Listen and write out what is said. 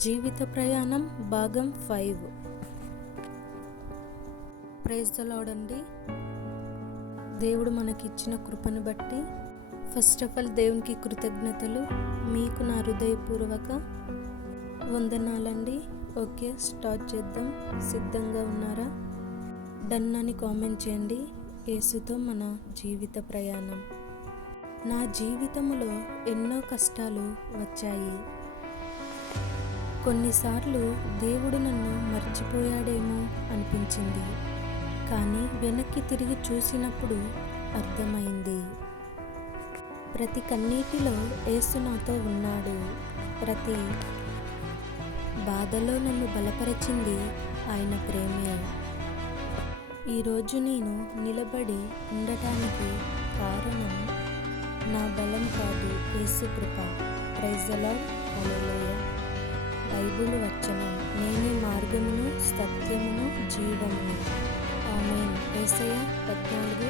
జీవిత ప్రయాణం భాగం 5. Praise the lord అండి. దేవుడు మనకిచ్చిన కృపను బట్టి ఫస్ట్ ఆఫ్ ఆల్ దేవునికి కృతజ్ఞతలు. మీకు నా హృదయపూర్వక వందనాలండి. ఓకే, స్టార్ట్ చేద్దాం. సిద్ధంగా ఉన్నారా? డన్ అని కామెంట్ చేయండి. యేసుతో మన జీవిత ప్రయాణం. నా జీవితంలో ఎన్నో కష్టాలు వచ్చాయి. కొన్నిసార్లు దేవుడు నన్ను మర్చిపోయాడేమో అనిపించింది. కానీ వెనక్కి తిరిగి చూసినప్పుడు అర్థమైంది, ప్రతి కన్నీటిలో యేసు నాతో ఉన్నాడు. ప్రతి బాధలో నన్ను బలపరిచింది ఆయన ప్రేమే. ఈరోజు నేను నిలబడి ఉండటానికి కారణం నా బలం కాదు, యేసు కృప. Praise the lord. Hallelujah. Bible వచనం, నేనే మార్గమును, సత్యమును, జీవమును. ఆమేన్. యేసయ్య 14,